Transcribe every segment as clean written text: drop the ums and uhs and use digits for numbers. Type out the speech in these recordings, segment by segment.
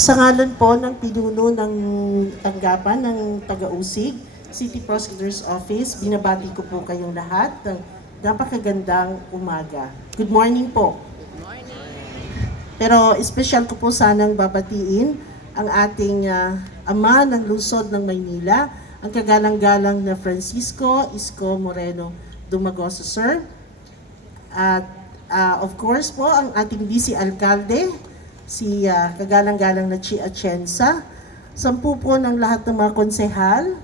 Sa ngalan po ng pinuno ng tanggapan ng Taga-Usig, City Prosecutor's Office, binabati ko po kayong lahat ng napakagandang umaga. Good morning po. Pero espesyal ko po sanang babatiin ang ating ama ng lungsod ng Maynila, ang kagalang-galang na Francisco Isko Moreno Dumagoso, sir. At of course po, ang ating Vice Alcalde, si kagalang-galang na Chi Atienza, 10 po ng lahat ng mga konsehal,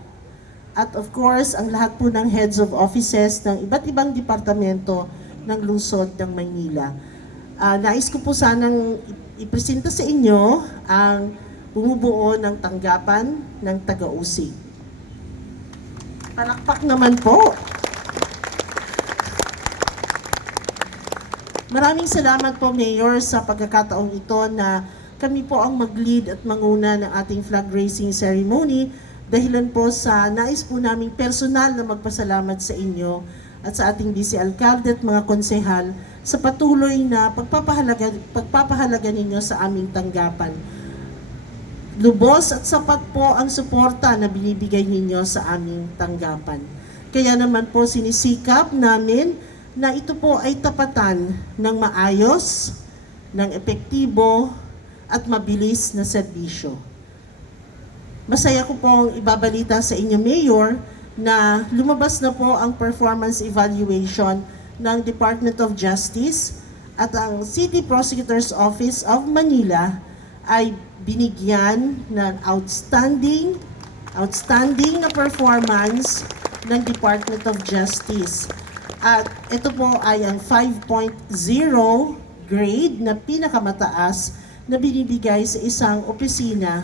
at of course, ang lahat po ng heads of offices ng iba't ibang departamento ng lungsod ng Maynila. Nais ko po sanang ipresenta sa inyo ang bumubuo ng tanggapan ng Taga-Usig. Palakpak naman po. Maraming salamat po, Mayor, sa pagkakataong ito na kami po ang mag-lead at manguna ng ating flag raising ceremony dahilan po sa nais po naming personal na magpasalamat sa inyo at sa ating Vice Alcalde at mga konsehal sa patuloy na pagpapahalaga ninyo sa aming tanggapan. Lubos at sapat po ang suporta na binibigay ninyo sa aming tanggapan. Kaya naman po sinisikap namin na ito po ay tapatan ng maayos, ng epektibo at mabilis na serbisyo. Masaya ko pong ibabalita sa inyo, Mayor, na lumabas na po ang performance evaluation ng Department of Justice at ang City Prosecutor's Office of Manila ay binigyan ng outstanding na performance ng Department of Justice. At ito po ay ang 5.0 grade na pinakamataas na binibigay sa isang opisina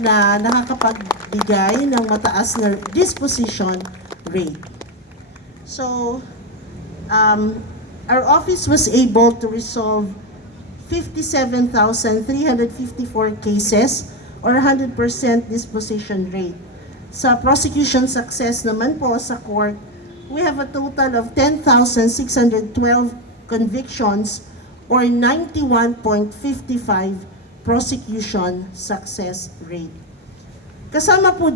na nakakapagbigay ng mataas na disposition rate. So, our office was able to resolve 57,354 cases or 100% disposition rate. Sa prosecution success naman po sa court, we have a total of 10,612 convictions or 91.55 prosecution success rate. Kasama po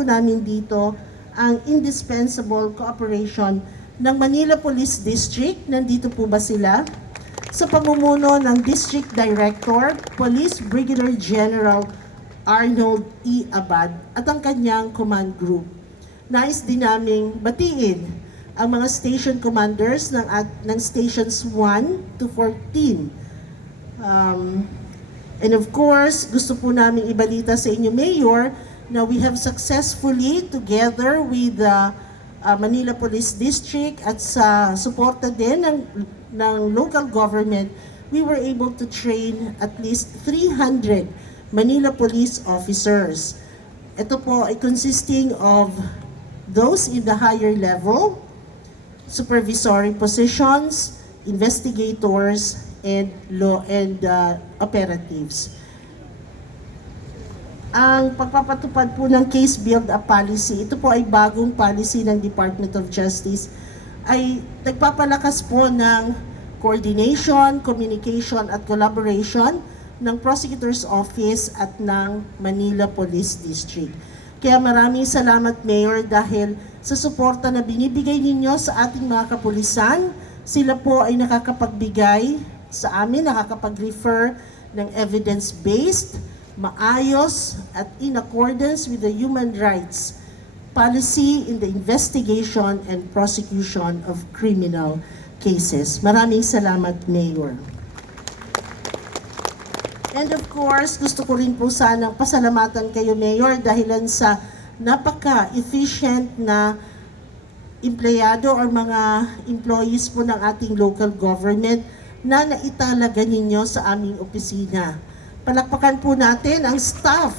namin dito ang indispensable cooperation ng Manila Police District. Nandito po ba sila? Sa pamumuno ng District Director, Police Brigadier General Arnold E. Abad at ang kanyang command group. Nais din naming batiin ang mga station commanders ng stations 1 to 14. And of course, gusto po namin ibalita sa inyo, Mayor, na we have successfully, together with the Manila Police District at sa suporta din ng local government, we were able to train at least 300 Manila Police officers. Ito po ay consisting of those in the higher level, supervisory positions, investigators, and law and operatives. Ang pagpapatupad po ng case build-up policy, ito po ay bagong policy ng Department of Justice, ay nagpapalakas po ng coordination, communication at collaboration ng Prosecutor's Office at ng Manila Police District. Kaya maraming salamat, Mayor, dahil sa suporta na binibigay ninyo sa ating mga kapulisan, sila po ay nakakapagbigay sa amin, nakakapag-refer ng evidence-based, maayos at in accordance with the human rights policy in the investigation and prosecution of criminal cases. Maraming salamat, Mayor. And of course, gusto ko rin po sanang pasalamatan kayo, Mayor, dahilan sa napaka-efficient na empleyado or mga employees po ng ating local government na naitalaga ninyo sa aming opisina. Palakpakan po natin ang staff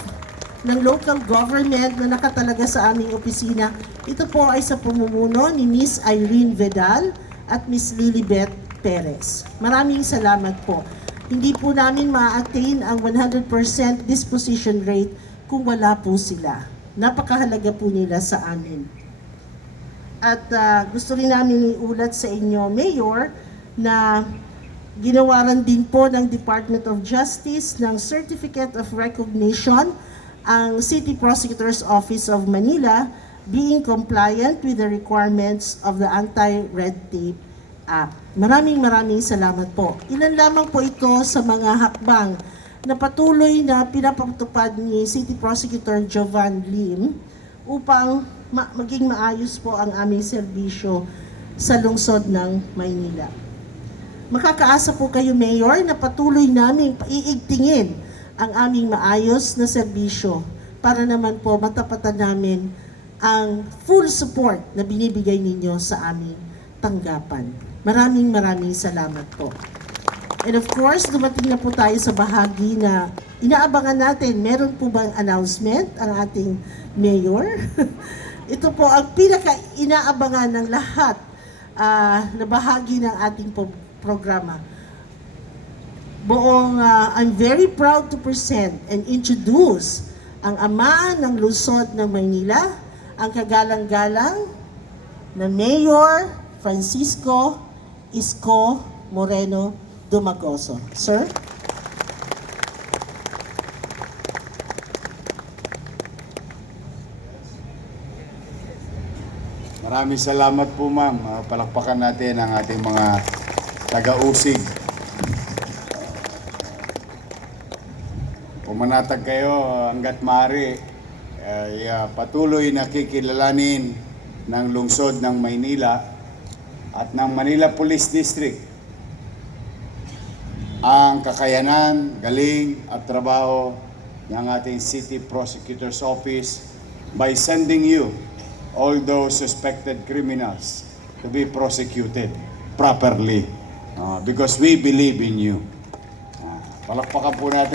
ng local government na nakatalaga sa aming opisina. Ito po ay sa pamumuno ni Miss Irene Vedal at Miss Lilibet Perez. Maraming salamat po. Hindi po namin ma-attain ang 100% disposition rate kung wala po sila. Napakahalaga po nila sa amin. At gusto rin namin iulat sa inyo, Mayor, na Ginawaran din po ng Department of Justice ng Certificate of Recognition ang City Prosecutor's Office of Manila being compliant with the requirements of the Anti-Red Tape Act. Maraming salamat po. Ilan lamang po ito sa mga hakbang na patuloy na pinapatupad ni City Prosecutor Jovan Lim upang maging maayos po ang aming serbisyo sa lungsod ng Maynila. Makakaasa po kayo, Mayor, na patuloy naming iigtingin ang aming maayos na serbisyo para naman po matapatan namin ang full support na binibigay ninyo sa aming tanggapan. Maraming salamat po. And of course, dumating na po tayo sa bahagi na inaabangan natin. Meron po bang announcement ang ating Mayor? Ito po ang pinaka-inaabangan ng lahat na bahagi ng ating programa. I'm very proud to present and introduce ang ama ng lungsod ng Maynila, ang kagalang-galang na Mayor Francisco Isko Moreno Dumagoso. Sir? Maraming salamat po, ma'am. Palakpakan natin ang ating mga taga-usig. Pumanatag kayo hanggat maaari. Patuloy na kikilalanin ng lungsod ng Maynila at ng Manila Police District ang kakayanan, galing at trabaho ng ating City Prosecutor's Office by sending you all those suspected criminals to be prosecuted properly because we believe in you. Palakpakan po natin.